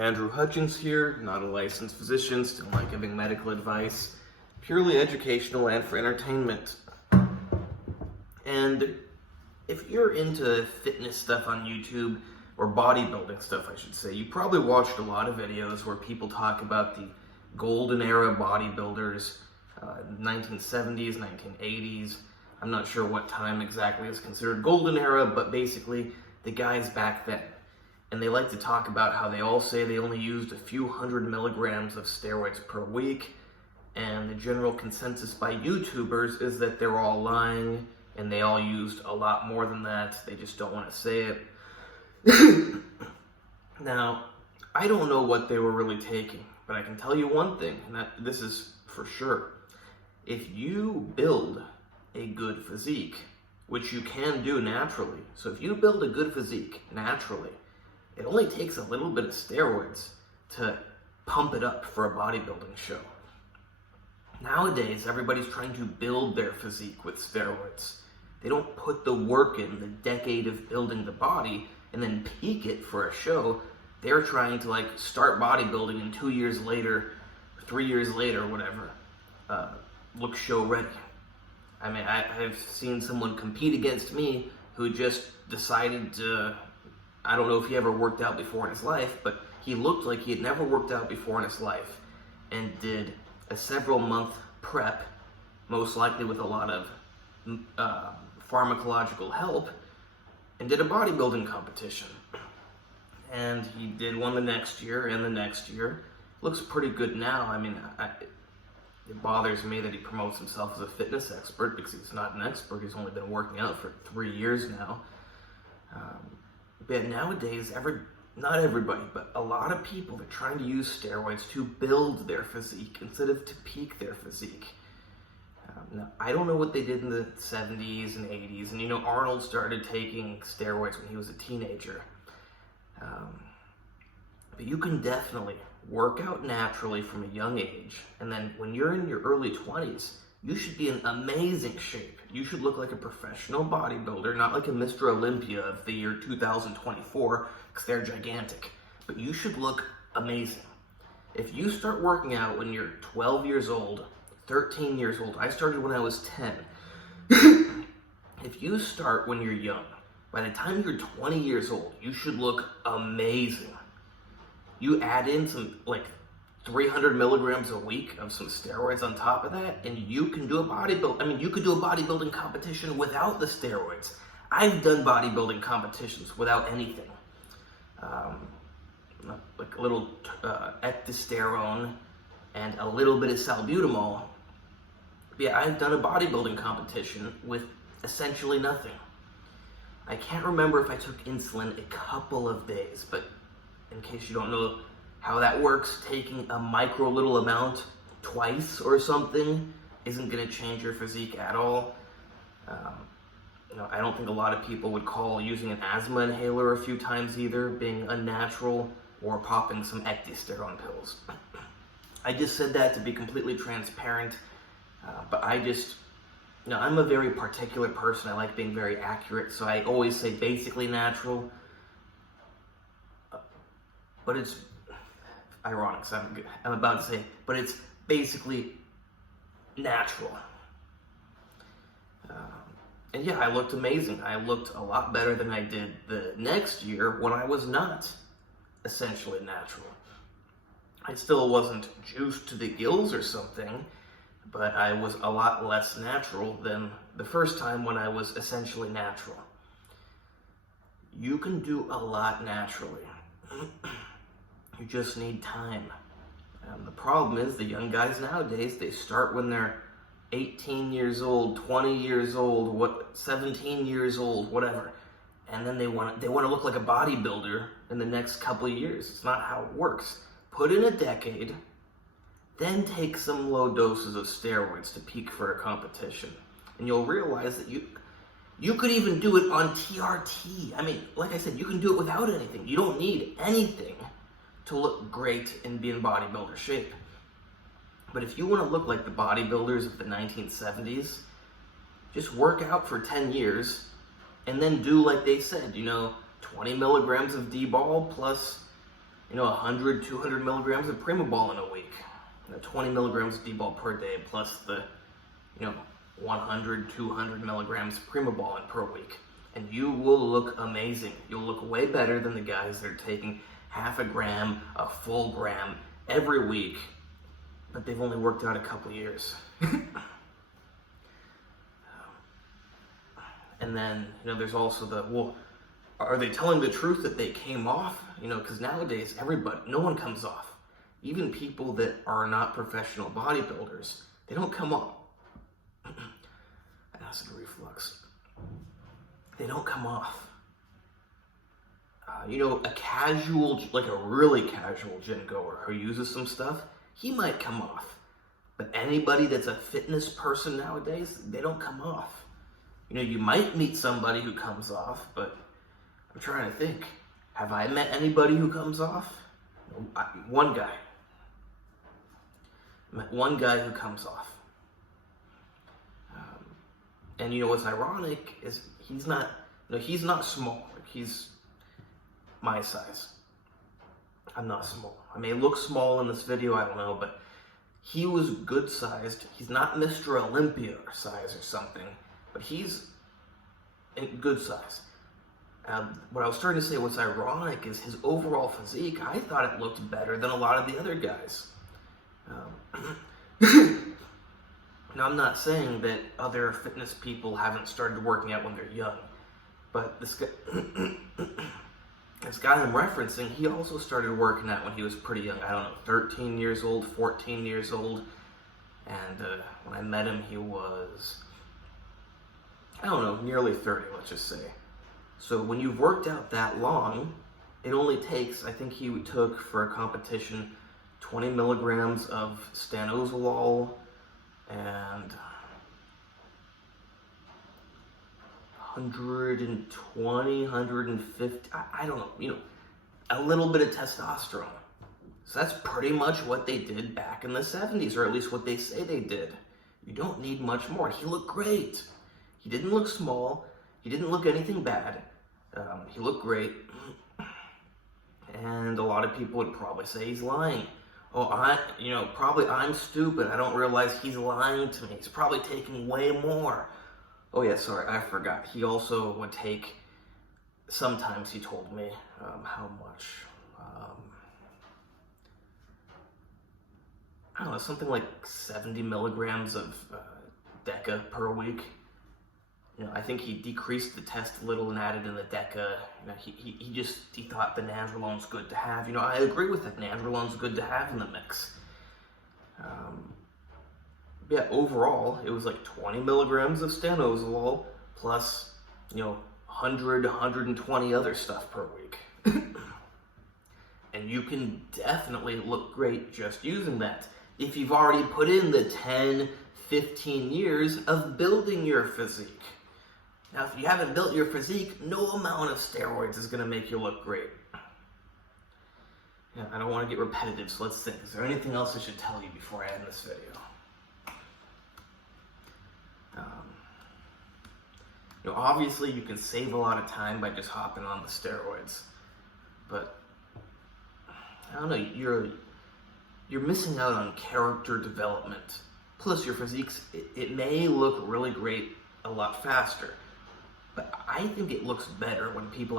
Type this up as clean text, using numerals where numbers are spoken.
AndreyHutch here, not a licensed physician, still not giving medical advice, purely educational and for entertainment. And if you're into fitness stuff on YouTube, or bodybuilding stuff I should say, you probably watched a lot of videos where people talk about the golden era bodybuilders, 1970s, 1980s. I'm not sure what time exactly is considered golden era, but basically the guys back then. And they like to talk about how they all say they only used a few hundred milligrams of steroids per week, and the general consensus by YouTubers is that they're all lying and they all used a lot more than that. They just don't want to say it. Now, I don't know what they were really taking, but I can tell you one thing, and this is for sure. If you build a good physique, which you can do naturally, so if you build a good physique naturally, it only takes a little bit of steroids to pump it up for a bodybuilding show. Nowadays, everybody's trying to build their physique with steroids. They don't put the work in, the decade of building the body, and then peak it for a show. They're trying to start bodybuilding and 2 years later, 3 years later, whatever, look show ready. I mean, I've seen someone compete against me who just decided to, I don't know if he ever worked out before in his life, but he looked like he had never worked out before in his life and did a several month prep, most likely with a lot of pharmacological help, and did a bodybuilding competition. And he did one the next year and the next year. Looks pretty good now. I mean, it bothers me that he promotes himself as a fitness expert because he's not an expert. He's only been working out for 3 years now. But nowadays, not everybody, but a lot of people are trying to use steroids to build their physique instead of to peak their physique. Now, I don't know what they did in the 70s and 80s, and Arnold started taking steroids when he was a teenager. But you can definitely work out naturally from a young age, and then when you're in your early 20s, you should be in amazing shape. You should look like a professional bodybuilder, not like a Mr. Olympia of the year 2024, because they're gigantic. But you should look amazing. If you start working out when you're 12 years old, 13 years old, I started when I was 10. If you start when you're young, by the time you're 20 years old, you should look amazing. You add in some 300 milligrams a week of some steroids on top of that, and you can do a bodybuilding competition without the steroids. I've done bodybuilding competitions without anything. Like a little ectosterone and a little bit of salbutamol. Yeah, I've done a bodybuilding competition with essentially nothing. I can't remember if I took insulin a couple of days, but in case you don't know how that works, taking a micro little amount twice or something isn't going to change your physique at all. I don't think a lot of people would call using an asthma inhaler a few times either being unnatural, or popping some ectosterone pills. I just said that to be completely transparent, but I'm a very particular person. I like being very accurate, so I always say basically natural, but it's ironic, so I'm about to say, but it's basically natural. And yeah, I looked amazing. I looked a lot better than I did the next year when I was not essentially natural. I still wasn't juiced to the gills or something, but I was a lot less natural than the first time when I was essentially natural. You can do a lot naturally. You just need time. And the problem is the young guys nowadays, they start when they're 18 years old, 20 years old, 17 years old, whatever. And then they want to look like a bodybuilder in the next couple of years. It's not how it works. Put in a decade, then take some low doses of steroids to peak for a competition. And you'll realize that you could even do it on TRT. I mean, like I said, you can do it without anything. You don't need anything to look great and be in bodybuilder shape. But if you want to look like the bodybuilders of the 1970s, just work out for 10 years and then do like they said, 20 milligrams of D-ball plus 100, 200 milligrams of Primaball in a week. 20 milligrams of D-ball per day, plus the, 100, 200 milligrams of Primaball in per week. And you will look amazing. You'll look way better than the guys that are taking half a gram, a full gram every week, but they've only worked out a couple years. And then, there's also well, are they telling the truth that they came off? Because nowadays, no one comes off. Even people that are not professional bodybuilders, they don't come off. Acid reflux. They don't come off. A casual, like a really casual gym goer who uses some stuff, he might come off. But anybody that's a fitness person nowadays, they don't come off. You might meet somebody who comes off, but I'm trying to think. Have I met anybody who comes off? One guy. I met one guy who comes off. And what's ironic is he's not small. He's my size. I'm not small. I may look small in this video, I don't know, but he was good sized. He's not Mr. Olympia size or something, but he's in good size. What I was starting to say, what's ironic is his overall physique. I thought it looked better than a lot of the other guys. Now, I'm not saying that other fitness people haven't started working out when they're young, but this guy I'm referencing, he also started working out when he was pretty young. I don't know, 13 years old, 14 years old, and when I met him, he was, I don't know, nearly 30, let's just say. So when you've worked out that long, it only takes, I think he took for a competition 20 milligrams of stanozolol and 120, 150, I don't know, a little bit of testosterone. So that's pretty much what they did back in the 70s, or at least what they say they did. You don't need much more. He looked great. He didn't look small. He didn't look anything bad. He looked great. And a lot of people would probably say he's lying. Oh, probably I'm stupid. I don't realize he's lying to me. He's probably taking way more. Oh yeah, sorry, I forgot. He also would take, sometimes he told me, how much, I don't know, something like 70 milligrams of Deca per week. I think he decreased the test a little and added in the Deca. He thought the Nandrolone's good to have. I agree with that. Nandrolone's good to have in the mix. Yeah, overall, it was like 20 milligrams of stanozolol plus, 100, 120 other stuff per week. And you can definitely look great just using that. If you've already put in the 10, 15 years of building your physique. Now, if you haven't built your physique, no amount of steroids is going to make you look great. I don't want to get repetitive, so let's think. Is there anything else I should tell you before I end this video? Obviously, you can save a lot of time by just hopping on the steroids. But, I don't know, you're missing out on character development. Plus, your physiques, it may look really great a lot faster. But I think it looks better when people